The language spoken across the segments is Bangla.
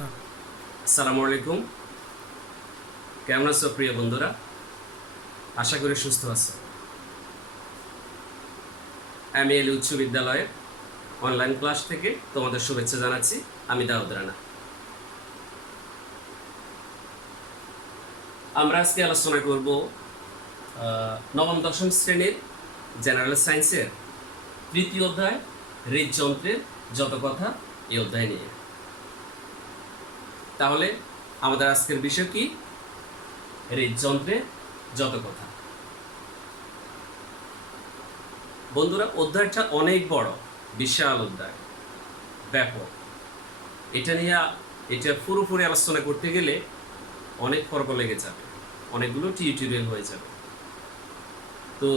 আসসালামু আলাইকুম। কেমন আছো প্রিয় বন্ধুরা? আশা করি সুস্থ আছো। আমি এল উচ্চ বিদ্যালয়ের অনলাইন ক্লাস থেকে তোমাদের শুভেচ্ছা জানাচ্ছি। আমি দাউদ রানা। আমরা আজকে আলোচনা করব নবম দশম শ্রেণীর জেনারেল সায়েন্সের তৃতীয় অধ্যায় হৃদযন্ত্রের যত কথা এই অধ্যায় নিয়ে। তাহলে আমাদের আজকের বিষয় কি? হৃদযন্ত্রের যত কথা। বন্ধুরা, অধ্যায়টা অনেক বড়, বিশাল অধ্যায়, ব্যাপক। এটা পুরোপুরি আলোচনা করতে গেলে অনেক পর্ব লেগে যাবে, অনেকগুলো টিউটোরিয়াল হয়ে যাবে। তো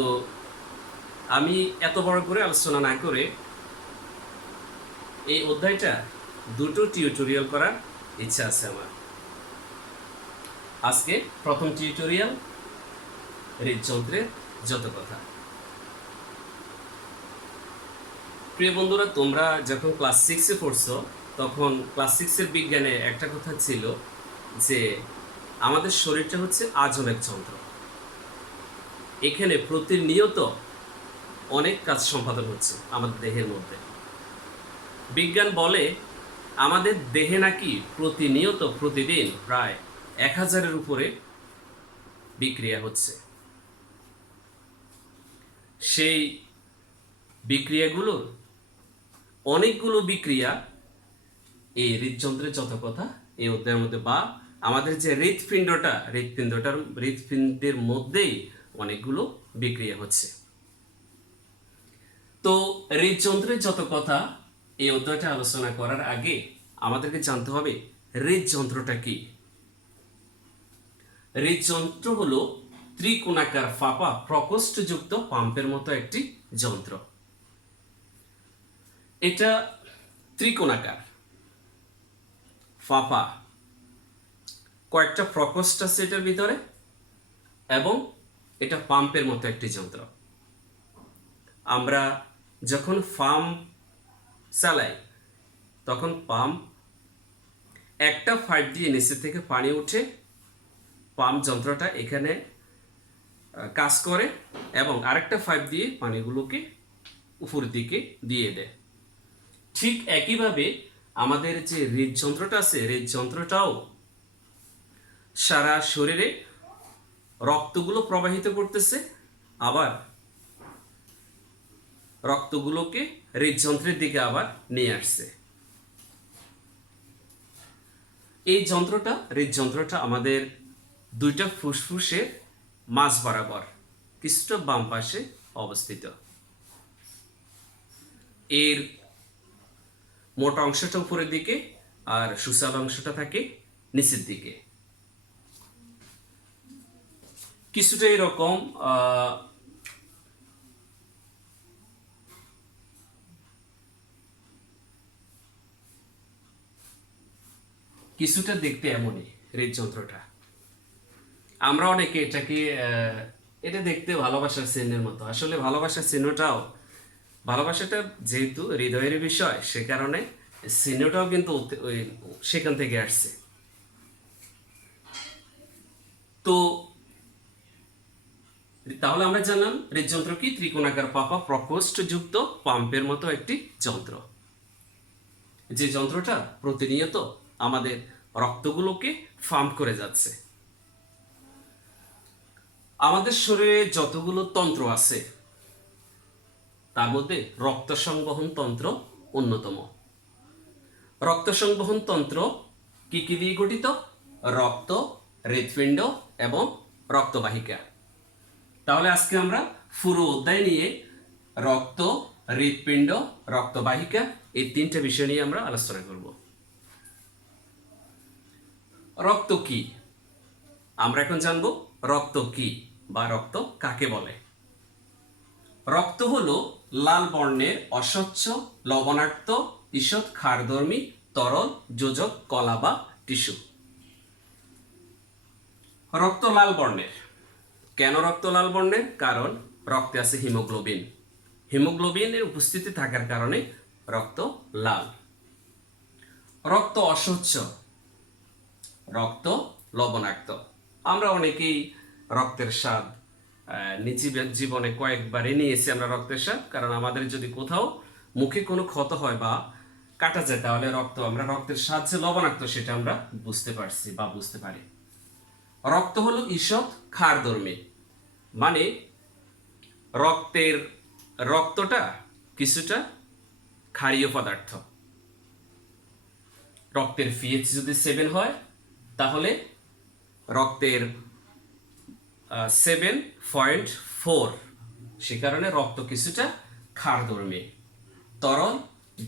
আমি এত বড় করে আলোচনা না করে এই অধ্যায়টা দুটো টিউটোরিয়াল করার ইচ্ছা আছে আমার। আজকে প্রথম টিউটোরিয়াল, হৃদযন্ত্রের যত কথা। প্রিয় বন্ধুরা, তোমরা যখন ক্লাস 6-এ পড়ছো তখন ক্লাস 6-এর বিজ্ঞানে একটা কথা ছিল যে আমাদের শরীরটা হচ্ছে আজব যন্ত্র। এখানে প্রতিনিয়ত অনেক কাজ সম্পাদন হচ্ছে আমাদের দেহের মধ্যে। বিজ্ঞান বলে আমাদের দেহে নাকি প্রতিনিয়ত প্রতিদিন প্রায় 1000-এর উপরে বিক্রিয়া হচ্ছে। সেই বিক্রিয়াগুলোর অনেকগুলো বিক্রিয়া এই হৃদযন্ত্রের যত কথা এই অধ্যায়ের মধ্যে, বা আমাদের যে হৃদপিণ্ডের মধ্যেই অনেকগুলো বিক্রিয়া হচ্ছে। তো হৃদযন্ত্রের যত কথা এই অধ্যায়টা আলোচনা করার আগে আমাদেরকে জানতে হবে হৃদযন্ত্রটা কি। হৃদযন্ত্র হলো ত্রিকোণাকার ফাঁপা প্রকোষ্ঠযুক্ত পাম্পের মতো একটি যন্ত্র। এটা ত্রিকোণাকার ফাঁপা, কয়েকটা প্রকোষ্ঠ আছে এটার ভিতরে, এবং এটা পাম্পের মতো একটি যন্ত্র। আমরা যখন পাম্প চালাই তখন পাম্প একটা পাইপ দিয়ে নিচে থেকে পানি উঠে, পাম্প যন্ত্রটা এখানে কাজ করে এবং আরেকটা পাইপ দিয়ে পানিগুলোকে উপরের দিকে দিয়ে দেয়। ঠিক একইভাবে আমাদের যে হৃদযন্ত্রটা আছে, হৃদযন্ত্রটাও সারা শরীরে রক্তগুলো প্রবাহিত করতেছে, আবার রক্তগুলোকে হৃদযন্ত্রের দিকে আবার নিয়ে আসছে। এই হৃদযন্ত্রটা আমাদের দুইটা ফুসফুসের মাঝ বরাবর কিছুটা বাম পাশে অবস্থিত। এর মোটা অংশটা উপরের দিকে আর সুসাল অংশটা থাকে নিচের দিকে। কিছুটা এরকম কিছুটা দেখতে এমনই হৃদযন্ত্রটা। আমরা অনেকে এটা দেখতে ভালোবাসার চিহ্নের মতো। আসলে ভালোবাসাটা যেহেতু হৃদয়ের বিষয়, সে কারণে চিহ্নটাও কিন্তু সেখান থেকে আসছে। তো তাহলে আমরা জানলাম হৃদযন্ত্র কি? ত্রিকোণাকার পাপা প্রকোষ্ঠযুক্ত পাম্পের মতো একটি যন্ত্র, যে যন্ত্রটা প্রতিনিয়ত আমাদের রক্তগুলোকে পাম্প করে যাচ্ছে। আমাদের শরীরে যতগুলো তন্ত্র আছে তার মধ্যে রক্ত সংবহন তন্ত্র অন্যতম। রক্ত সংবহন তন্ত্র কি কি দিয়ে গঠিত? রক্ত, হৃৎপিণ্ড এবং রক্তবাহিকা। তাহলে আজকে আমরা পুরো অধ্যায় নিয়ে রক্ত, হৃৎপিণ্ড, রক্তবাহিকা এই তিনটে বিষয় নিয়ে আমরা আলোচনা করব। রক্ত কি? আমরা এখন জানবো রক্ত কি বা রক্ত কাকে বলে। রক্ত হলো লাল বর্ণের অস্বচ্ছ লবণাক্ত ঈষৎ ক্ষারধর্মী তরল যোজক কলা বা টিস্যু। রক্ত লাল বর্ণের। কেন রক্ত লাল বর্ণের? কারণ রক্তে আছে হিমোগ্লোবিন। হিমোগ্লোবিনের উপস্থিতি থাকার কারণে রক্ত লাল। রক্ত অস্বচ্ছ। রক্ত লবণাক্ত। আমরা অনেকেই রক্তের স্বাদ জীবনে কয়েকবারই নিয়েছি আমরা রক্তের স্বাদ, কারণ আমাদের যদি কোথাও মুখে কোনো ক্ষত হয় বা কাটা যায় তাহলে আমরা রক্তের স্বাদ যে লবণাক্ত সেটা আমরা বুঝতে পারছি বা বুঝতে পারি। রক্ত হলো ঈষৎ ক্ষারধর্মী, মানে রক্তটা কিছুটা ক্ষারীয় পদার্থ। রক্তের পিএইচ যদি 7 হয় তাহলে রক্তের 7.4, সে কারণে রক্ত কিছুটা ক্ষারধর্মী। তরল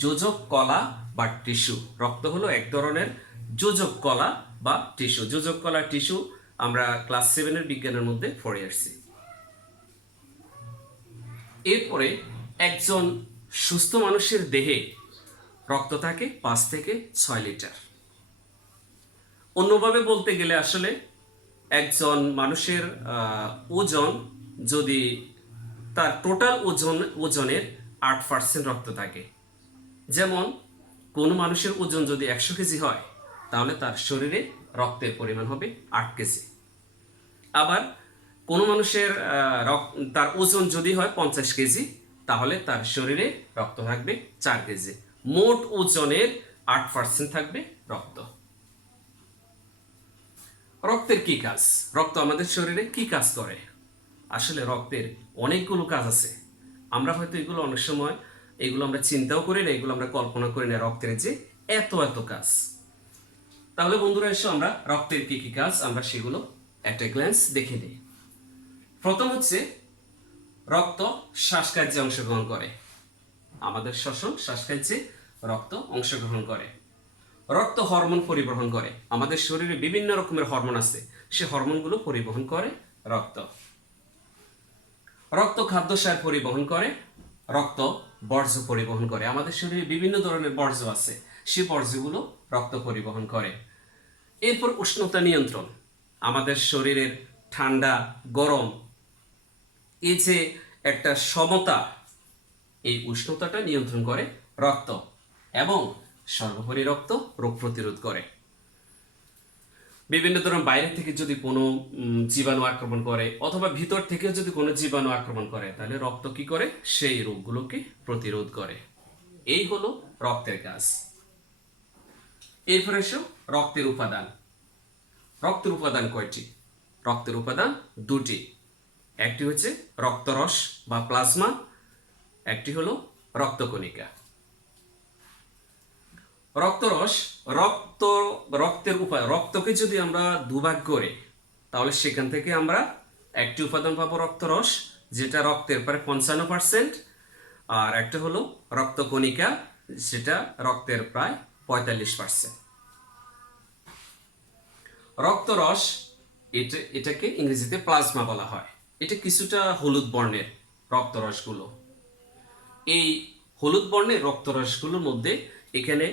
যোজক কলা বা টিস্যু, রক্ত হলো এক ধরনের যোজক কলা বা টিস্যু। যোজক কলা টিস্যু আমরা ক্লাস 7 বিজ্ঞানের মধ্যে পড়ে আসছি। এরপরে একজন সুস্থ মানুষের দেহে রক্ত থাকে 5 থেকে 6 লিটার। অন্যভাবে বলতে গেলে আসলে একজন মানুষের ওজন যদি তার টোটাল ওজনের 8% রক্ত থাকে, যেমন কোনো মানুষের ওজন যদি 100 কেজি হয় তাহলে তার শরীরে রক্তের পরিমাণ হবে 8 কেজি। আবার কোনো মানুষের তার ওজন যদি হয় 50 কেজি তাহলে তার শরীরে রক্ত থাকবে 4 কেজি। মোট ওজনের 8% থাকবে রক্ত। রক্তের কি কাজ? রক্ত আমাদের শরীরে কি কাজ করে? আসলে রক্তের অনেকগুলো কাজ আছে। আমরা হয়তো এগুলো অনেক সময় আমরা চিন্তাও করি না, এগুলো আমরা কল্পনা করি না, রক্তের যে এত এত কাজ। তাহলে বন্ধুরা এসো আমরা রক্তের কি কি কাজ আমরা সেগুলো একটা গ্ল্যান্স দেখে নিই। প্রথম হচ্ছে রক্ত শ্বাসকার্যে অংশগ্রহণ করে। আমাদের শ্বাসকার্যে রক্ত অংশগ্রহণ করে। রক্ত হরমোন পরিবহন করে। আমাদের শরীরে বিভিন্ন রকমের হরমোন আছে, সে হরমোনগুলো পরিবহন করে রক্ত। রক্ত খাদ্যসার পরিবহন করে। রক্ত বর্জ্য পরিবহন করে। আমাদের শরীরে বিভিন্ন ধরনের বর্জ্য আছে, সে বর্জ্যগুলো রক্ত পরিবহন করে। এরপর উষ্ণতা নিয়ন্ত্রণ। আমাদের শরীরের ঠান্ডা গরম এই যে একটা সমতা, এই উষ্ণতাটা নিয়ন্ত্রণ করে রক্ত। এবং সর্বোপরি রক্ত রোগ প্রতিরোধ করে। বিভিন্ন ধরনের বাইরে থেকে যদি কোনো জীবাণু আক্রমণ করে অথবা ভিতর থেকে যদি কোনো জীবাণু আক্রমণ করে তাহলে রক্ত কি করে? সেই রোগগুলোকে প্রতিরোধ করে। এই হলো রক্তের কাজ। এরপরে এসো রক্তের উপাদান। রক্তের উপাদান কয়টি? রক্তের উপাদান দুটি। একটি হচ্ছে রক্তরস বা প্লাজমা, একটি হলো রক্তকণিকা। রক্তরস রক্তের উপাদান। রক্তকে যদি আমরা দুভাগ করি তাহলে সেখান থেকে আমরা একটি উপাদান পাবো রক্তরস, যেটা রক্তের প্রায় 55%, আর একটা হলো রক্তকণিকা, সেটা রক্তের প্রায় 45%। রক্তরস এটাকে ইংরেজিতে প্লাজমা বলা হয়। এটা কিছুটা হলুদ বর্ণের রক্তরসগুলো। এই হলুদ বর্ণের রক্তরসগুলোর মধ্যে এখানে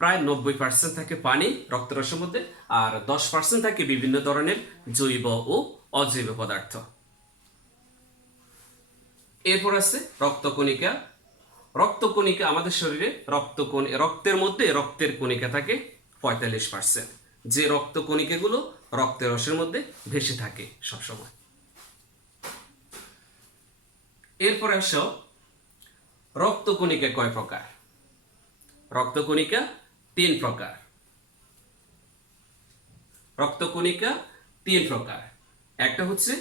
প্রায় 90% থাকে পানি রক্তরসের মধ্যে, আর 10% থাকে বিভিন্ন ধরনের জৈব ও অজৈব পদার্থ। এরপর আছে রক্তকণিকা। রক্তকণিকা আমাদের শরীরে রক্তের মধ্যে রক্তের কণিকা থাকে 45%, যে রক্তকণিকাগুলো রক্তের রসের মধ্যে ভেসে থাকে সবসময়। এরপর আসো রক্তকণিকা কয় প্রকার? রক্তকণিকা 3 প্রকার। রক্তকণিকা 3 প্রকার। একটা হচ্ছে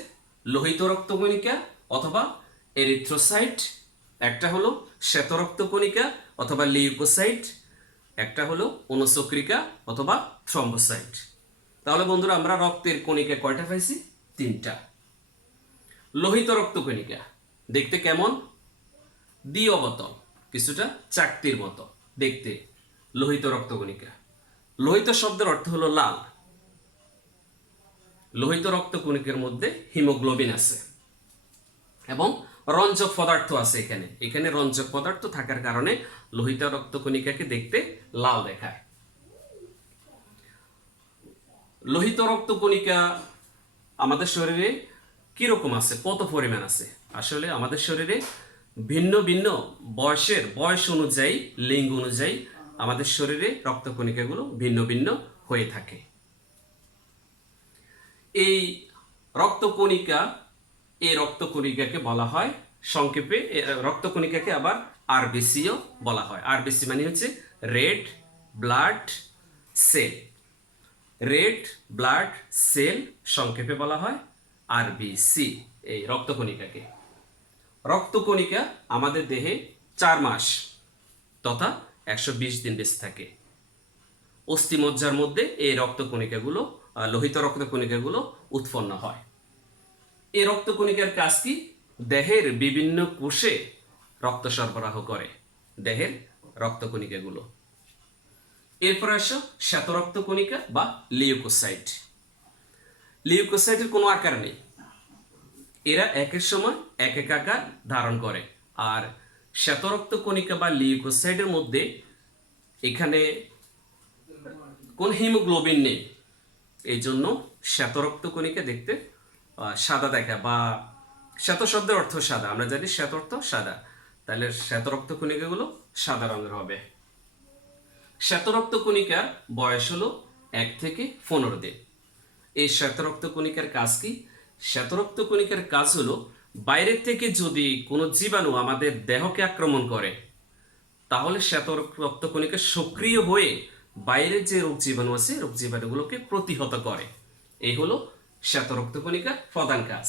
লোহিত রক্তকণিকা অথবা এরিথ্রোসাইট, একটা হলো শ্বেত রক্তকণিকা অথবা লিউকোসাইট, একটা হলো অনুচক্রিকা অথবা থ্রম্বোসাইট। তাহলে বন্ধুরা আমরা রক্তের কণিকা কয়টা পাইছি? 3টা। লোহিত রক্তকণিকা দেখতে কেমন? দ্বিঅবতল, কিছুটা চাকতির মতো দেখতে লোহিত রক্তকণিকা। লোহিত শব্দের অর্থ হলো লাল। লোহিত রক্তকণিকার মধ্যে হিমোগ্লোবিন আছে এবং রঞ্জক পদার্থ আছে। এখানে রঞ্জক পদার্থ থাকার কারণে লোহিত রক্তকণিকাকে দেখতে লাল দেখায়। লোহিত রক্তকণিকা আমাদের শরীরে কিরকম আছে, কত পরিমাণ আছে? আসলে আমাদের শরীরে ভিন্ন ভিন্ন বয়স অনুযায়ী, লিঙ্গ অনুযায়ী আমাদের শরীরে রক্তকণিকাগুলো ভিন্ন ভিন্ন হয়ে থাকে। এই রক্তকণিকা, এই রক্তকণিকাকে বলা হয় সংক্ষেপে, রক্তকণিকাকে আবার আরবিসিও বলা হয়। আরবিসি মানে হচ্ছে red blood cell. Red blood cell সংক্ষেপে বলা হয় আরবিসি এই রক্তকণিকাকে। রক্তকণিকা আমাদের দেহে 4 মাস তথা 120 দিন বেঁচে থাকে। অস্থিমজ্জার মধ্যে এই রক্তকণিকাগুলো, লোহিত রক্তকণিকাগুলো উৎপন্ন হয়। এই রক্তকণিকার কাজ কি? দেহের বিভিন্ন কোষে রক্ত সরবরাহ করে দেহের রক্তকণিকাগুলো। এরপর আসো শ্বেত রক্তকণিকা বা লিউকোসাইট। লিউকোসাইটের কোনো আকার নেই, এরা একের সময় এক এক আকার ধারণ করে। আর শ্বেত রক্তকণিকা বা লিউকোসাইটের মধ্যে এখানে কোন হিমোগ্লোবিন নেই, এই জন্য শ্বেত রক্তকণিকা দেখতে সাদা দেখা, বা শ্বেত শব্দের অর্থ সাদা, আমরা জানি শ্বেত অর্থ সাদা, তাহলে শ্বেত রক্তকণিকাগুলো সাদা রঙের হবে। শ্বেত রক্তকণিকার বয়স হলো 1 থেকে 15 দিন। এই শ্বেত রক্তকণিকার কাজ কি? শ্বেত রক্তকণিকার কাজ হলো বাইরে থেকে যদি কোনো জীবাণু আমাদের দেহকে আক্রমণ করে, তাহলে শ্বেত রক্তকণিকা সক্রিয় হয়ে বাইরের যে রোগ জীবাণু আছে রোগ জীবাণুগুলোকে প্রতিহত করে। এই হলো শ্বেত রক্তকণিকার প্রধান কাজ।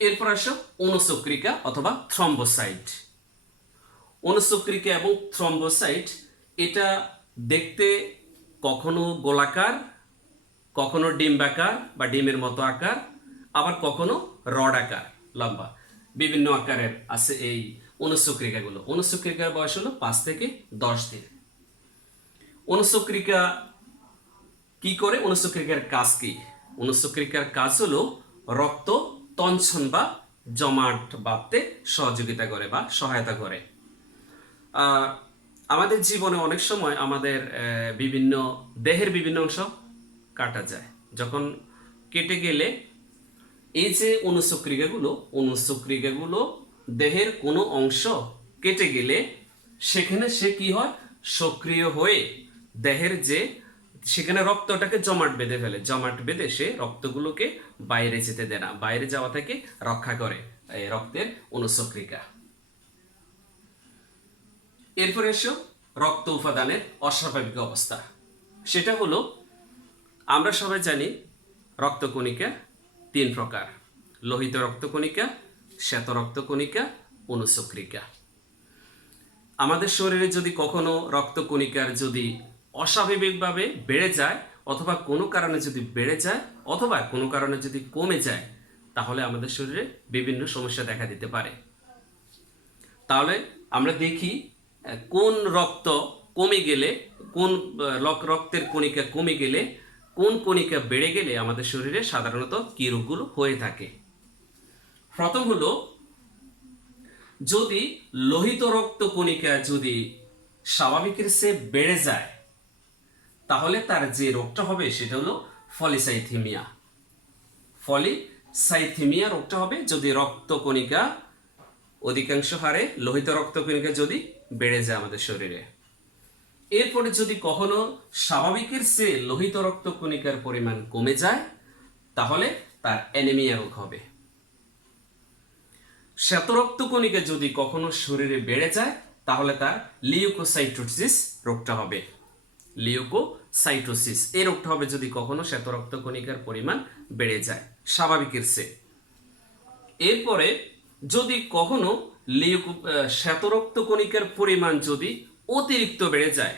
এরপর আসো অনুচক্রিকা অথবা থ্রম্বোসাইট। অনুচক্রিকা এবং থ্রম্বোসাইট এটা দেখতে কখনো গোলাকার, কখনো ডিম্বাকার বা ডিমের মতো আকার, আবার কখনো রড আকার, লম্বা, বিভিন্ন আকারের আছে এই অনুচক্রিকাগুলো। অনুচক্রিকার বয়স হলো 5 থেকে 10 দিন। অনুচক্রিকা কি করে? অনুচক্রিকার কাজ কি? অনুচক্রিকার কাজ হলো রক্ত তঞ্চন বা জমাট বাঁধতে সহযোগিতা করে বা সহায়তা করে। আমাদের জীবনে অনেক সময় আমাদের বিভিন্ন দেহের বিভিন্ন অংশ কাটা যায়। যখন কেটে গেলে এই যে অনুচক্রিকাগুলো দেহের কোনো অংশ কেটে গেলে সেখানে সে কি হয়? সক্রিয় হয়ে দেহের যে সেখানে রক্তটাকে জমাট বেঁধে ফেলে, জমাট বেঁধে সে রক্তগুলোকে বাইরে যেতে দেয় না, বাইরে যাওয়া থেকে রক্ষা করে এই রক্তের অনুচক্রিকা। এরপরে এসো রক্ত উপাদানের অস্বাভাবিক অবস্থা। সেটা হলো, আমরা সবাই জানি রক্তকণিকা 3 প্রকার: লোহিত রক্তকণিকা, শ্বেত রক্তকণিকা, অনুচক্রিকা। আমাদের শরীরে যদি কখনো রক্তকণিকার যদি অস্বাভাবিকভাবে বেড়ে যায়, অথবা কোনো কারণে যদি বেড়ে যায়, অথবা কোনো কারণে যদি কমে যায়, তাহলে আমাদের শরীরে বিভিন্ন সমস্যা দেখা দিতে পারে। তাহলে আমরা দেখি কোন রক্ত কমে গেলে, কোন রক্তের কণিকা কমে গেলে, কোন কণিকা বেড়ে গেলে আমাদের শরীরে সাধারণত কি রোগগুলো হয়ে থাকে। প্রথম হলো, যদি লোহিত রক্ত কণিকা যদি স্বাভাবিকের চেয়ে বেড়ে যায়, তাহলে তার যে রোগটা হবে সেটা হলো পলিসাইথেমিয়া। পলিসাইথেমিয়া রোগটা হবে যদি রক্তকণিকা অধিকাংশ হারে লোহিত রক্তকণিকা যদি বেড়ে যায় আমাদের শরীরে। এরপরে যদি কখনো স্বাভাবিকের চেয়ে লোহিত রক্তকণিকার পরিমাণ কমে যায়, তাহলে তার অ্যানিমিয়া রোগ হবে। শ্বেত রক্তকণিকা যদি কখনো শরীরে বেড়ে যায়, তাহলে তার লিউকোসাইটোসিস রোগটা হবে। লিউকোসাইটোসিস এই রোগটা হবে যদি কখনো শ্বেত রক্তকণিকার পরিমাণ বেড়ে যায় স্বাভাবিকের চেয়ে। এরপরে যদি কখনো শ্বেত রক্তকণিকার পরিমাণ যদি অতিরিক্ত বেড়ে যায়,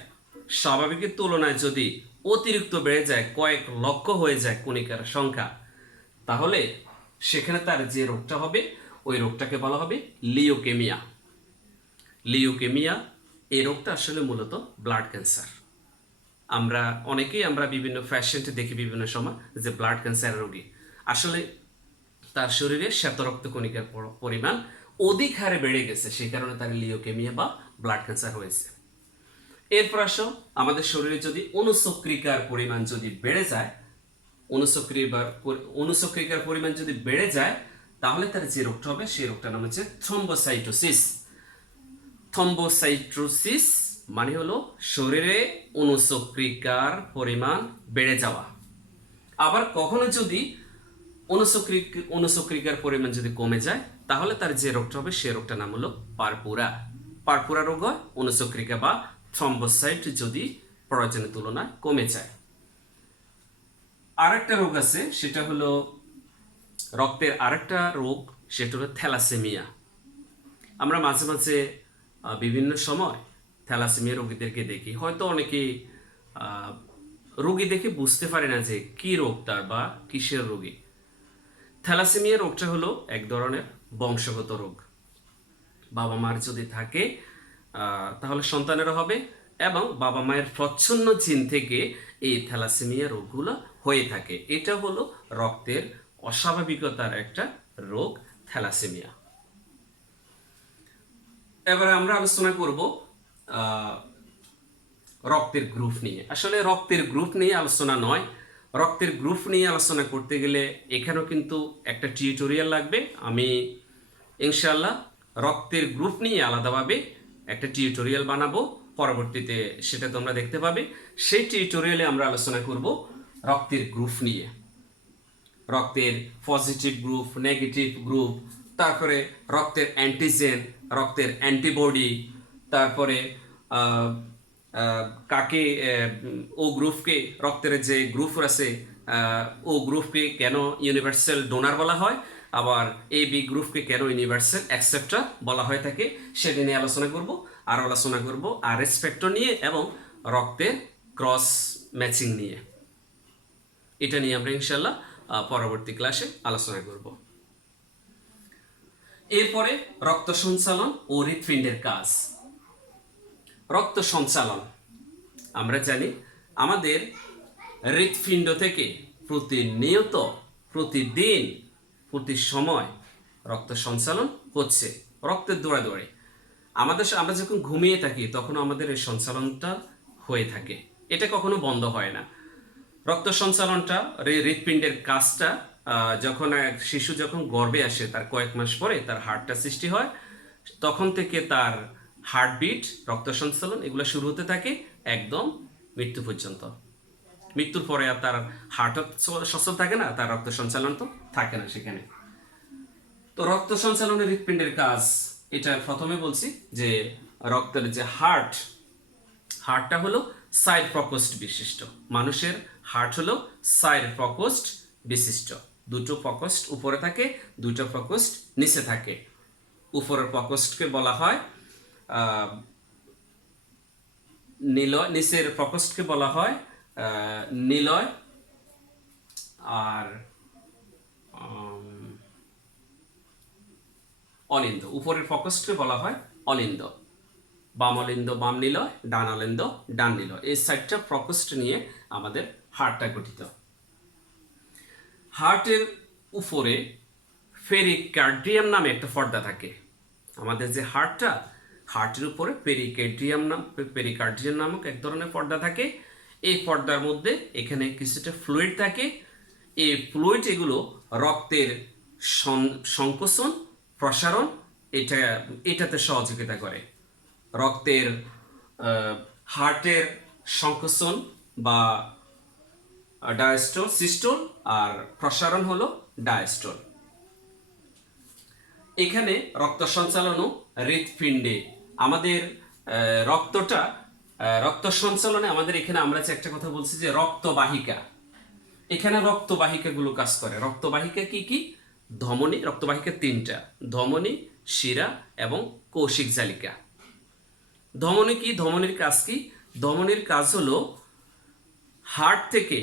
স্বাভাবিকের তুলনায় যদি অতিরিক্ত বেড়ে যায়, কয়েক লক্ষ হয়ে যায় কণিকার সংখ্যা, তাহলে সেখানে তার যে রোগটা হবে ওই রোগটাকে বলা হবে লিউকেমিয়া। লিউকেমিয়া এই রোগটা আসলে মূলত ব্লাড ক্যান্সার। আমরা বিভিন্ন পেশেন্টে দেখি বিভিন্ন সময় যে ব্লাড ক্যান্সার রোগী, আসলে তার শরীরে শ্বেত রক্তকণিকার পরিমাণ অধিক হারে বেড়ে গেছে, সেই কারণে তার লিউকেমিয়া বা ব্লাড ক্যান্সার হয়েছে। এরপর আসো, আমাদের শরীরে যদি অনুচক্রিকার পরিমাণ যদি বেড়ে যায়, অনুচক্রিকার পরিমাণ যদি বেড়ে যায়, তাহলে তার যে রোগটা হবে সেই রোগটার নাম হচ্ছে থ্রম্বোসাইটোসিস। থ্রম্বোসাইটোসিস মানে হলো শরীরে অনুচক্রিকার পরিমাণ বেড়ে যাওয়া। আবার কখনো যদি অনুচক্রিকার পরিমাণ যদি কমে যায় তাহলে তার যে রোগটা হবে সে রোগটার নাম হলো পারপুরা। পারপুরা রোগ হয় অনুচক্রিকা বা থ্রম্বোসাইট যদি প্রয়োজনের তুলনায় কমে যায়। আরেকটা রোগ আছে, সেটা হলো রক্তের আরেকটা রোগ, সেটা হলো থ্যালাসেমিয়া। আমরা মাঝে মাঝে বিভিন্ন সময় থ্যালাসেমিয়া রোগীদেরকে দেখি, হয়তো অনেকে রোগী দেখে বুঝতে পারে না যে কি রোগ তার বা কিসের রোগী। থ্যালাসেমিয়া রোগটা হলো এক ধরনের বংশগত রোগ। বাবা মার যদি থাকে তাহলে সন্তানেরও হবে, এবং বাবা মায়ের প্রচ্ছন্ন জিন থেকে এই থ্যালাসেমিয়া রোগগুলো হয়ে থাকে। এটা হলো রক্তের অস্বাভাবিকতার একটা রোগ, থ্যালাসেমিয়া। এবারে আমরা আলোচনা করব রক্তের গ্রুপ নিয়ে। আসলে রক্তের গ্রুপ নিয়ে আলোচনা নয়, রক্তের গ্রুপ নিয়ে আলোচনা করতে গেলে এখানেও কিন্তু একটা টিউটোরিয়াল লাগবে। আমি ইনশাআল্লাহ রক্তের গ্রুপ নিয়ে আলাদাভাবে একটা টিউটোরিয়াল বানাবো, পরবর্তীতে সেটা তোমরা দেখতে পাবে। সেই টিউটোরিয়ালে আমরা আলোচনা করব রক্তের গ্রুপ নিয়ে, রক্তের পজিটিভ গ্রুপ, নেগেটিভ গ্রুপ, তারপরে রক্তের অ্যান্টিজেন, রক্তের অ্যান্টিবডি, তারপরে কাকে ও গ্রুপকে, রক্তের যে গ্রুপ আছে ও গ্রুপকে কেন ইউনিভার্সাল ডোনার বলা হয়, আবার এ বি গ্রুপকে কেন ইউনিভার্সাল অ্যাকসেপ্টার বলা হয়ে থাকে, সেটা নিয়ে আলোচনা করব। আর আলোচনা করব আরএস ফ্যাক্টর নিয়ে এবং রক্তের ক্রস ম্যাচিং নিয়ে। এটা নিয়ে আমরা ইনশাল্লাহ পরবর্তী ক্লাসে আলোচনা করব। এরপরে রক্ত সঞ্চালন ও হৃৎপিণ্ডের কাজ। রক্ত সঞ্চালন, আমরা জানি আমাদের হৃৎপিণ্ড থেকে প্রতিনিয়ত, প্রতিদিন, প্রতি সময় রক্ত সঞ্চালন হচ্ছে, রক্তের দৌড়াদৌড়ে। আমরা যখন ঘুমিয়ে থাকি তখন আমাদের এই সঞ্চালনটা হয়ে থাকে, এটা কখনো বন্ধ হয় না। রক্ত সঞ্চালনটা, হৃৎপিণ্ডের কাজটা যখন এক শিশু যখন গর্ভে আসে তার কয়েক মাস পরে তার হার্টটা সৃষ্টি হয়, তখন থেকে তার হার্টবিট, রক্ত সঞ্চালন এগুলো শুরু হতে থাকে একদম মৃত্যু পর্যন্ত। মৃত্যুর পরে আর তার হার্ট সচল থাকে না, তার রক্ত সঞ্চালন তো থাকে না সেখানে। তো রক্ত সঞ্চালনের হৃৎপিণ্ডের কাজ, এটা প্রথমে বলছি যে রক্তের যে হার্টটা হলো সাইড প্রকোষ্ঠ বিশিষ্ট। মানুষের হার্ট হলো সাইড প্রকোষ্ঠ বিশিষ্ট, দুটো প্রকোষ্ঠ উপরে থাকে, দুটো প্রকোষ্ঠ নিচে থাকে। উপরের প্রকোষ্ঠকে বলা হয় নিলয়, নিচের প্রকোষ্ঠকে বলা হয় নিলয়, আর অলিন্দ। উপরের প্রকোষ্ঠকে বলা হয় অলিন্দ। বাম অলিন্দ বাম নিলয়, ডান অলিন্দ ডান নিলয়। এই সাইডটা প্রকোষ্ঠ নিয়ে আমাদের হার্টটা গঠিত। হার্টের উপরে পেরিকার্ডিয়াম নামে একটা পর্দা থাকে। আমাদের যে হার্টের উপরে পেরিকার্ডিয়াম নামক এক ধরনের পর্দা থাকে। এই পর্দার মধ্যে এখানে কিছুটা ফ্লুইড থাকে। এই ফ্লুইড এগুলো রক্তের সংকোচন, প্রসারণ এটাতে সহযোগিতা করে। রক্তের হার্টের সংকোচন বা ডায়াস্টোল, সিস্টোল, আর প্রসারণ হলো ডায়াস্টোল। এখানে রক্ত সঞ্চালনও হৃৎপিণ্ডে আমাদের রক্ত সঞ্চালনে আমাদের এখানে আমরা যে একটা কথা বলছি যে রক্তবাহিকা, এখানে রক্তবাহিকাগুলো কাজ করে। রক্তবাহিকা কি কি? ধমনী, রক্তবাহিকা তিনটা: ধমনী, শিরা এবং কৌশিক জালিকা। ধমনী কি? ধমনীর কাজ কি? ধমনীর কাজ হলো হার্ট থেকে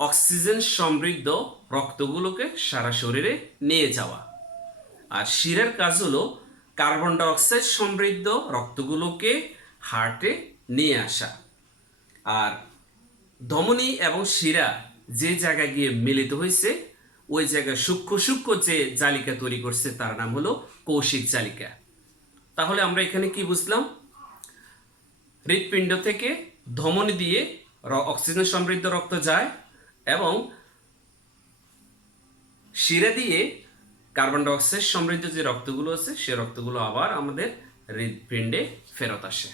অক্সিজেন সমৃদ্ধ রক্তগুলোকে সারা শরীরে নিয়ে যাওয়া। আর শিরার কাজ হলো কার্বন ডাইঅক্সাইড সমৃদ্ধ রক্তগুলোকে হার্টে নিয়ে আসা। আর ধমনী এবং শিরা যে জায়গায় গিয়ে মিলিত হয়েছে ওই জায়গায় সূক্ষ্ম সূক্ষ্ম যে জালিকা তৈরি করছে তার নাম হলো কৌশিক জালিকা। তাহলে আমরা এখানে কি বুঝলাম? হৃৎপিণ্ড থেকে ধমনী দিয়ে অক্সিজেন সমৃদ্ধ রক্ত যায় এবং শিরা দিয়ে কার্বন ডাইঅক্সাইড সমৃদ্ধ যে রক্তগুলো আছে সে রক্তগুলো আবার আমাদের হৃৎপিণ্ডে ফেরত আসে।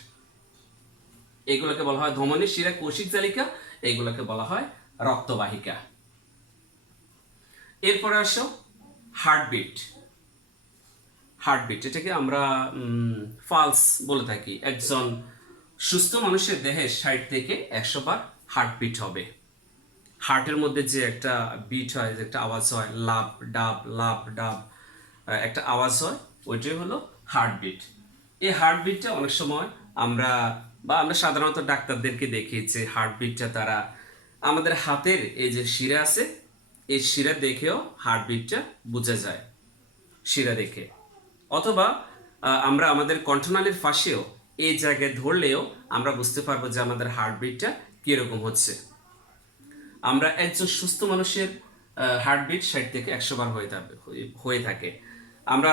এগুলোকে বলা হয় ধমনী, শিরা, কৌশিক জালিকা। এইগুলোকে বলা হয় রক্তবাহিকা। এরপরে আসো হার্টবিট। হার্টবিট এটাকে আমরা পালস বলে থাকি। একজন সুস্থ মানুষের দেহে 60 থেকে 100 বার হার্টবিট হবে। হার্টের মধ্যে যে একটা বিট হয়, যে একটা আওয়াজ হয়, লাভ ডাব লাভ ডাব একটা আওয়াজ হয়, ওইটাই হলো হার্টবিট। এই হার্টবিটটা অনেক সময় আমরা সাধারণত ডাক্তারদেরকে দেখি যে হার্টবিটটা তারা আমাদের হাতের এই যে শিরা আছে, এই শিরা দেখেও হার্টবিটটা বোঝা যায়, শিরা দেখে। অথবা আমরা আমাদের কণ্ঠনালীর পাশেও এই জায়গায় ধরলেও আমরা বুঝতে পারবো যে আমাদের হার্টবিটটা কীরকম হচ্ছে। আমরা একজন সুস্থ মানুষের হার্টবিট 60 থেকে 100 বার হয়ে থাকে। আমরা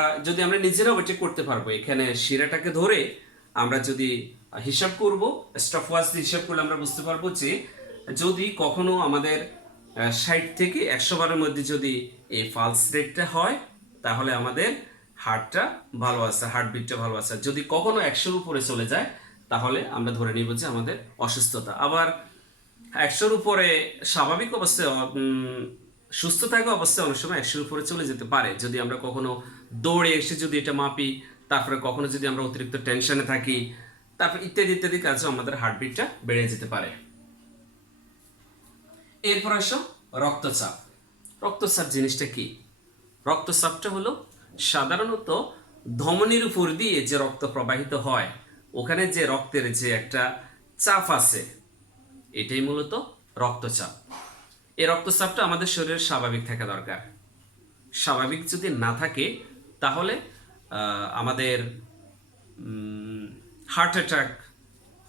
নিজেরাও এটা করতে পারবো। এখানে শিরাটাকে ধরে আমরা যদি হিসাব করব, স্টপওয়াচ দিয়ে হিসাব করলে আমরা বুঝতে পারবো যে যদি কখনো আমাদের 60 থেকে 100 বারের মধ্যে যদি এই পালস রেটটা হয়, তাহলে আমাদের হার্টটা ভালো আছে, হার্টবিটটা ভালো আছে। যদি কখনো 100-র উপরে চলে যায়, তাহলে আমরা ধরে নিব যে আমাদের অসুস্থতা। আবার 100-র উপরে স্বাভাবিক অবস্থায় সুস্থ থাকা অবস্থায় অনেক সময় 100-র উপরে চলে যেতে পারে, যদি আমরা কখনো দৌড়ে এসে যদি এটা মাপি, তারপরে কখনো যদি আমরা অতিরিক্ত টেনশনে থাকি, তারপর ইত্যাদি ইত্যাদি কাজে আমাদের হার্টবিটটা বেড়ে যেতে পারে। এরপর আসো রক্তচাপ। রক্তচাপ জিনিসটা কি? রক্তচাপটা হলো সাধারণত ধমনীর উপর দিয়ে যে রক্ত প্রবাহিত হয়, ওখানে যে রক্তের যে একটা চাপ আছে, এটাই মূলত রক্তচাপ। এই রক্তচাপটা আমাদের শরীরে স্বাভাবিক থাকা দরকার। স্বাভাবিক যদি না থাকে, তাহলে আমাদের হার্ট অ্যাটাক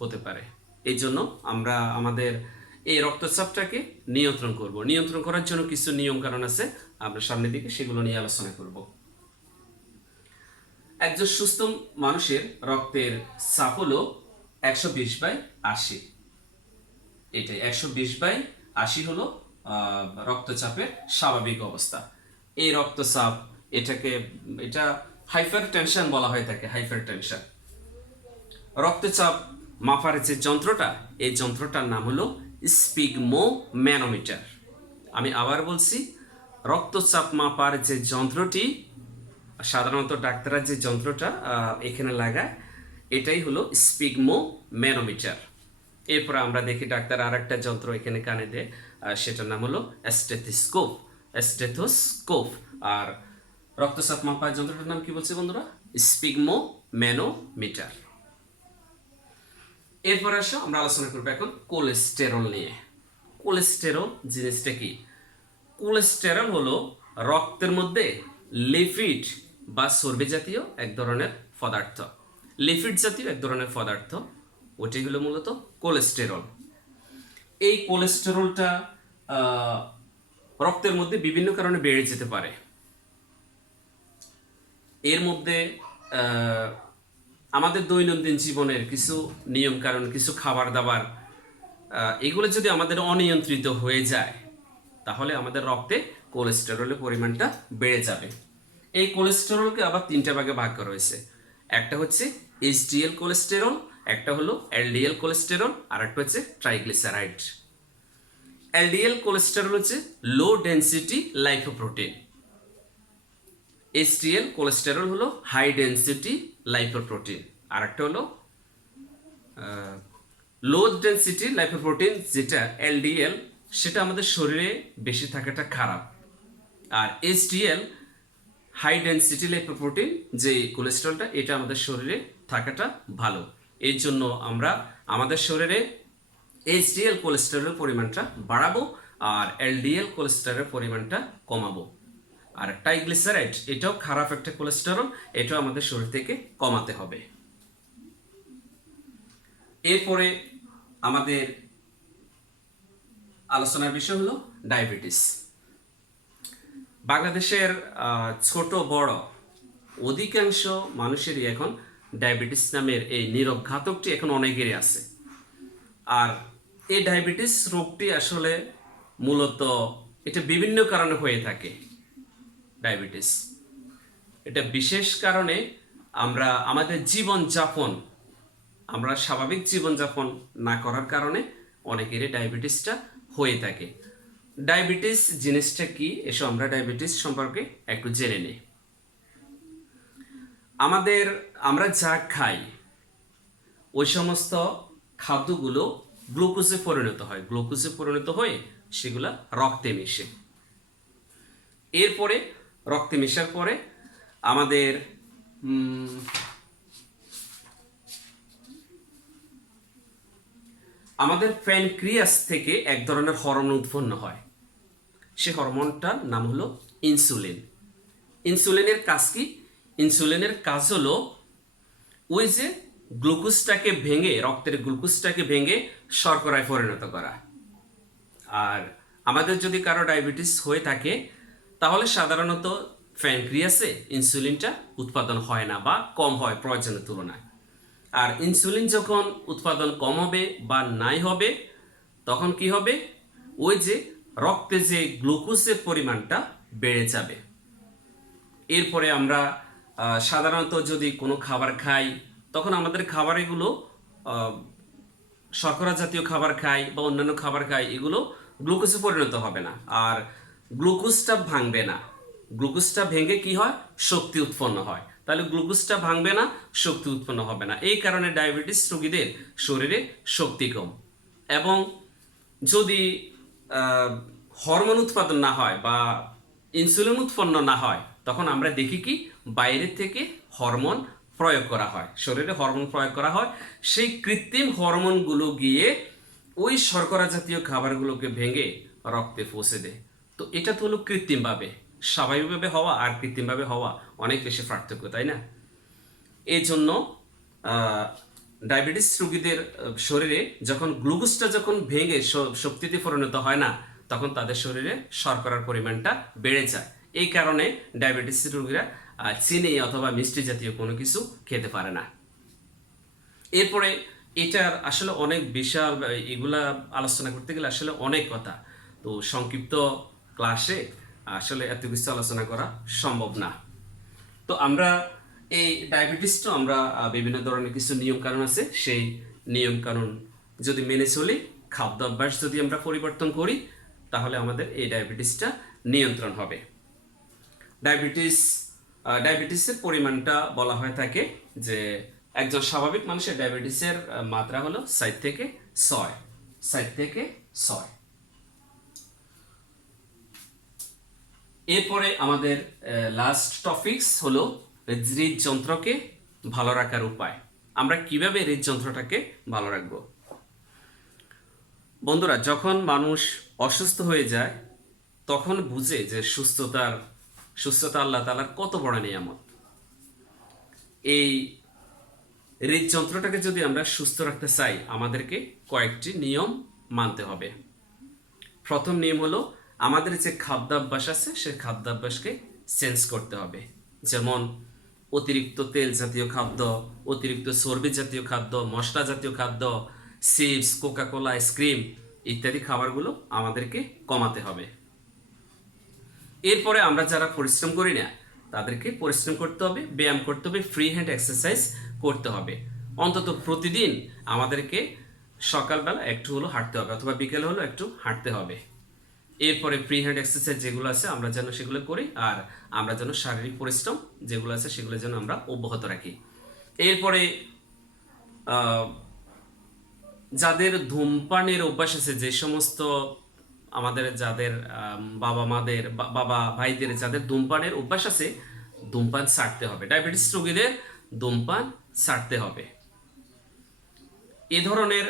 হতে পারে। এই জন্য আমরা আমাদের এই রক্তচাপটাকে নিয়ন্ত্রণ করব। নিয়ন্ত্রণ করার জন্য কিছু নিয়ম কারণ আছে, আমরা সামনের দিকে সেগুলো নিয়ে আলোচনা করব। একজন সুস্থ মানুষের রক্তের চাপ হলো 120/80। এটাই 120/80 হলো রক্তচাপের স্বাভাবিক অবস্থা। এই রক্তচাপ এটা হাইপার টেনশন বলা হয়ে থাকে, হাইপার টেনশন। রক্তচাপ মাপার যে যন্ত্রটা, এই যন্ত্রটার নাম হলো স্পিগমোম্যানোমিটার। আমি আবার বলছি, রক্তচাপ মাপার যে যন্ত্রটি সাধারণত ডাক্তাররা যে যন্ত্রটা এখানে লাগায়, এটাই হলো স্পিগমোম্যানোমিটার। এরপর আমরা দেখি ডাক্তার আর একটা যন্ত্র এখানে কানে দেয়, সেটার নাম হলো স্টেথোস্কোপ। আর রক্তচাপ মাপার যন্ত্রটার নাম কি বলছে বন্ধুরা? স্পিগমোম্যানোমিটার। এরপর আসো আমরা আলোচনা করবো এখন কোলেস্টেরল নিয়ে। কোলেস্টেরল জিনিসটা কি? কোলেস্টেরল হলো রক্তের মধ্যে লিপিড বা চর্বি জাতীয় এক ধরনের পদার্থ। লিপিড জাতীয় এক ধরনের পদার্থ, ওটাই হলো মূলত কোলেস্টেরল। এই কোলেস্টেরলটা রক্তের মধ্যে বিভিন্ন কারণে বেড়ে যেতে পারে। এর মধ্যে আমাদের দৈনন্দিন জীবনের কিছু নিয়ম কারণ, কিছু খাবার দাবার, এগুলো যদি আমাদের অনিয়ন্ত্রিত হয়ে যায়, তাহলে আমাদের রক্তে কোলেস্টেরলের পরিমাণটা বেড়ে যাবে। এই কোলেস্টেরলকে আবার 3টা ভাগে ভাগ করা হয়েছে। একটা হচ্ছে এইচডিএল কোলেস্টেরল, একটা হলো এলডিএল কোলেস্টেরল, আর একটা হচ্ছে ট্রাইগ্লিসারাইড। এলডিএল কোলেস্টেরল হচ্ছে লো ডেনসিটি লাইপোপ্রোটিন। এইচডিএল কোলেস্টেরল হলো হাই ডেনসিটি লাইপোপ্রোটিন। আর একটা হলো লো ডেনসিটি লাইপোপ্রোটিন, যেটা এলডিএল, সেটা আমাদের শরীরে বেশি থাকাটা খারাপ। আর এইচডিএল হাই ডেনসিটি লাইপোপ্রোটিন যে কোলেস্টেরলটা, এটা আমাদের শরীরে থাকাটা ভালো। এই জন্য আমরা আমাদের শরীরে এইচডিএল কোলেস্টেরলের পরিমাণটা বাড়াবো আর এলডিএল কোলেস্টেরলের পরিমাণটা কমাবো। আর ট্রাইগ্লিসারাইড, এটাও খারাপ একটা কোলেস্টেরল, এটাও আমাদের শরীর থেকে কমাতে হবে। এরপরে আমাদের আলোচনার বিষয় হলো ডায়াবেটিস। বাংলাদেশের ছোট বড় অধিকাংশ মানুষেরই এখন ডায়াবেটিস নামের এই নীরব ঘাতকটি এখন অনেকেরই আছে। আর এই ডায়াবেটিস রোগটি আসলে মূলত এটা বিভিন্ন কারণে হয়ে থাকে। ডায়াবেটিস এটা বিশেষ কারণে আমরা আমাদের আমরা স্বাভাবিক জীবনযাপন না করার কারণে অনেকেরই ডায়াবেটিসটা হয়ে থাকে। ডায়াবেটিস জিনিসটা কি, এসো আমরা ডায়াবেটিস সম্পর্কে একটু জেনে নিই। আমরা যা খাই ওই সমস্ত খাদ্যগুলো গ্লুকোজে পরিণত হয়, গ্লুকোজে পরিণত হয়ে সেগুলা রক্তে মিশে। এরপরে রক্তে মেশার পরে আমাদের আমাদের প্যানক্রিয়াস থেকে এক ধরনের হরমোন উৎপন্ন হয়। সে হরমোনটার নাম হলো ইনসুলিন। ইনসুলিনের কাজ কি? ইনসুলিনের কাজ হলো ওই যে গ্লুকোজটাকে ভেঙে, রক্তের গ্লুকোজটাকে ভেঙে শর্করায় পরিণত করা। আর আমাদের যদি কারো ডায়াবেটিস হয়ে থাকে তাহলে সাধারণত প্যানক্রিয়াসে ইনসুলিনটা উৎপাদন হয় না বা কম হয় প্রয়োজনের তুলনায়। আর ইনসুলিন যখন উৎপাদন কম হবে বা নাই হবে তখন কি হবে? ওই যে রক্তে যে গ্লুকোজের পরিমাণটা বেড়ে যাবে। এরপরে আমরা সাধারণত যদি কোনো খাবার খাই তখন আমাদের খাবারগুলো শর্করা জাতীয় খাবার খাই বা অন্যান্য খাবার খাই, এগুলো গ্লুকোজে পরিণত হবে না, আর গ্লুকোজটা ভাঙবে না। গ্লুকোজটা ভেঙে কি হয়? শক্তি উৎপন্ন হয়। তাহলে গ্লুকোজটা ভাঙবে না, শক্তি উৎপন্ন হবে না। এই কারণে ডায়াবেটিস রোগীদের শরীরে শক্তি কম। এবং যদি হরমোন উৎপাদন না হয় বা ইনসুলিন উৎপন্ন না হয় তখন আমরা দেখি কি বাইরে থেকে হরমোন প্রয়োগ করা হয়, শরীরে হরমোন প্রয়োগ করা হয়। সেই কৃত্রিম হরমোনগুলো গিয়ে ওই শর্করা জাতীয় খাবারগুলোকে ভেঙে রক্তে পৌঁছে দেয়। তো এটা তো হলো কৃত্রিমভাবে। স্বাভাবিকভাবে হওয়া আর কৃত্রিমভাবে হওয়া অনেক বেশি পার্থক্য, তাই না? এই জন্য ডায়াবেটিস রোগীদের শরীরে যখন গ্লুকোজটা যখন ভেঙে শক্তিতে পরিণত হয় না তখন তাদের শরীরে শর্করার পরিমাণটা বেড়ে যায়। এই কারণে ডায়াবেটিস রোগীরা চিনি অথবা মিষ্টি জাতীয় কোনো কিছু খেতে পারে না। এরপরে এটার আসলে অনেক বিশাল, এগুলা আলোচনা করতে গেলে আসলে অনেক কথা, তো সংক্ষিপ্ত ক্লাসে আসলে এত কিছু আলোচনা করা সম্ভব না। তো আমরা এই ডায়াবেটিসটা আমরা বিভিন্ন ধরনের কিছু নিয়ম কানুন আছে, সেই নিয়ম কানুন যদি মেনে চলি, খাদ্য অভ্যাস যদি আমরা পরিবর্তন করি তাহলে আমাদের এই ডায়াবেটিসটা নিয়ন্ত্রণ হবে। ডায়াবেটিসের পরিমাণটা বলা হয়ে থাকে যে একজন স্বাভাবিক মানুষের ডায়াবেটিসের মাত্রা হলো 60 থেকে 6। এরপরে আমাদের লাস্ট টপিকস হলো হৃদযন্ত্রকে ভালো রাখার উপায়। আমরা কিভাবে হৃদযন্ত্রটাকে ভালো রাখবো? বন্ধুরা, যখন মানুষ অসুস্থ হয়ে যায় তখন বুঝে যে সুস্থতা আল্লাহ তাআলার কত বড় নিয়ামত। এই হৃদযন্ত্রটাকে যদি আমরা সুস্থ রাখতে চাই আমাদেরকে কয়েকটি নিয়ম মানতে হবে। প্রথম নিয়ম হলো আমাদের যে খাদ্যাভ্যাস আছে সেই খাদ্যাভ্যাসকে চেঞ্জ করতে হবে। যেমন অতিরিক্ত তেল জাতীয় খাদ্য, অতিরিক্ত চর্বি জাতীয় খাদ্য, মশলা জাতীয় খাদ্য, চিপস, কোকাকোলা, আইসক্রিম ইত্যাদি খাবারগুলো আমাদেরকে কমাতে হবে। এরপরে আমরা যারা পরিশ্রম করি না তাদেরকে পরিশ্রম করতে হবে, ব্যায়াম করতে হবে, ফ্রি হ্যান্ড এক্সারসাইজ করতে হবে। অন্তত প্রতিদিন আমাদেরকে সকালবেলা একটু হলো হাঁটতে হবে অথবা বিকেলে হলো একটু হাঁটতে হবে। এরপরে ফ্রি হ্যান্ড এক্সারসাইজ যেগুলো আছে আমরা যেন সেগুলো করি, আর আমরা যেন শারীরিক পরিশ্রম যেগুলো আছে সেগুলো যেন আমরা অব্যাহত রাখি। এরপরে যাদের ধূমপানের অভ্যাস আছে, যে সমস্ত আমাদের যাদের বাবা ভাইদের যাদের ধূমপানের অভ্যাস আছে, ধূমপান ছাড়তে হবে। ডায়াবেটিস রোগীদের ধূমপান ছাড়তে হবে। এ ধরনের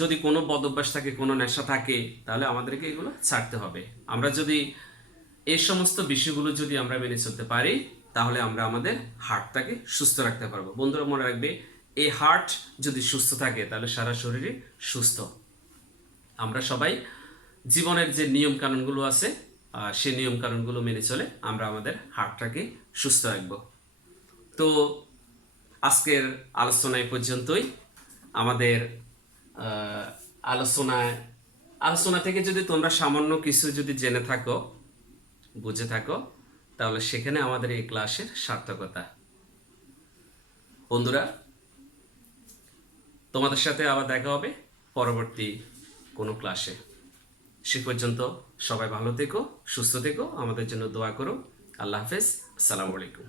যদি কোনো বদ অভ্যাস থাকে, কোনো নেশা থাকে, তাহলে আমাদেরকে এগুলো ছাড়তে হবে। আমরা যদি এই সমস্ত বিষয়গুলো যদি আমরা মেনে চলতে পারি তাহলে আমরা আমাদের হার্টটাকে সুস্থ রাখতে পারবো। বন্ধুরা, মনে রাখবে, এই হার্ট যদি সুস্থ থাকে তাহলে সারা শরীরে সুস্থ। আমরা সবাই জীবনের যে নিয়ম কানুনগুলো আছে সেই নিয়ম কানুনগুলো মেনে চলে আমরা আমাদের হার্টটাকে সুস্থ রাখবো। তো আজকের আলোচনা পর্যন্তই। আমাদের আলোচনা থেকে যদি তোমরা সামান্য কিছু যদি জেনে থাকো, বুঝে থাকো, তাহলে সেখানে আমাদের এই ক্লাসের সার্থকতা। বন্ধুরা, তোমাদের সাথে আবার দেখা হবে পরবর্তী কোনো ক্লাসে। সে পর্যন্ত সবাই ভালো থেকো, সুস্থ থেকো, আমাদের জন্য দোয়া করো। আল্লাহ হাফেজ, আসসালামু আলাইকুম।